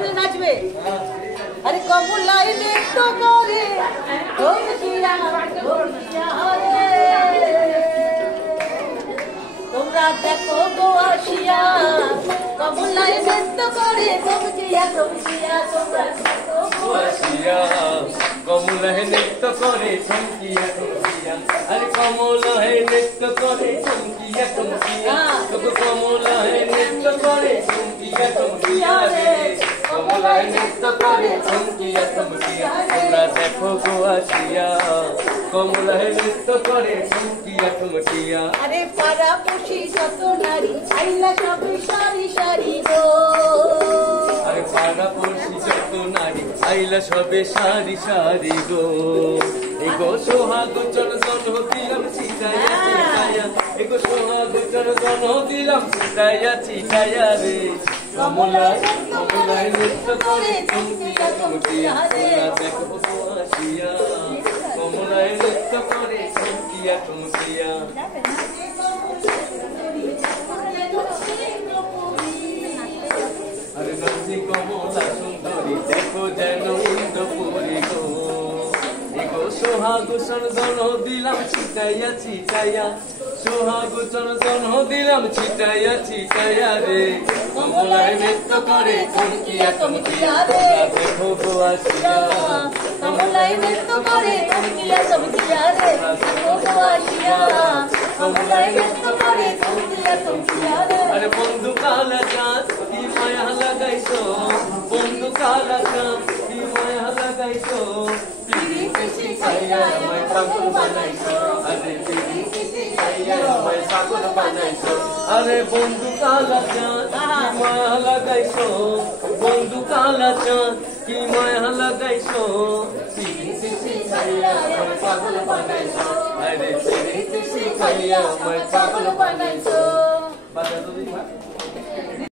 বলে নাচবে। আরে কমলাই নৃত্য করে ধমকিয়া ধমকিয়া রে, তোমরা দেখো গো আসিয়া কমলাই নৃত্য করে ধমকিয়া ধমকিয়া, তোমরা দেখো গো আসিয়া কমলায় নৃত্য করে থমকিয়া থমকিয়া, আরে কমলায় নৃত্য করে থমকিয়া থমকিয়া, কমলায় নৃত্য করে থমকিয়া থমকিয়া রে, কমলায় নৃত্য করে থমকিয়া থমকিয়া, তোমরা দেখো গো আসিয়া কমলায় নৃত্য করে থমকিয়া থমকিয়া। আরে পাড়া পড়শি যত নারী আইলা সবে সারি সারি গো, আরে পাড়া পড়শি যত নারী আইলা সবে সারি সারি গো, এগো সোহাগ চরদন দিলাম ছিটাইয়া ছিটাইয়া, এগো সোহাগ চরদন দিলাম ছিটাইয়া ছিটাইয়া রে, কমলায় কমলায় নৃত্য করে থমকিয়া থমকিয়া, তোমরা দেখো গো আসিয়া কমলায় নৃত্য করে থমকিয়া থমকিয়া। আরে নাচি কমলা সুন্দরী দেখো যেন ইন্দ্রপুরী গো, এগো সোহাগ চরদন দিলাম ছিটাইয়া ছিটাইয়া, সোহাগ চরদন দিলাম ছিটাইয়া ছিটাইয়া রে, কমলায় নৃত্য করে থমকিয়া থমকিয়া, তোমরা দেখো গো আসিয়া কমলাই নৃত্য করে ধমকিয়া ধমকিয়া রে, দেখো গো আসিয়া কমলাই নৃত্য করে ধমকিয়া ধমকিয়া রে। আরে বন্ধু কালা চাঁদ কি মায়া লাগাইছো, বন্ধু কালা চাঁদ কি মায়া লাগাইছো, পিড়িতে শিখাইয়া আমায় পাগল বানাইছো, আরে পিড়িতে শিখাইয়া আমায় পাগল বানাইছো, আরে বন্ধু কালা চাঁদ কি মায়া লাগাইছো, বন্ধু কালা চাঁদ কি মায়া লাগাইছো, পিড়িতে শিখাইয়া আমায় পাগল বানাইছো, আরে পিড়িতে শিখাইয়া আমায় পাগল বানাইছো। বাজা তো দিবা।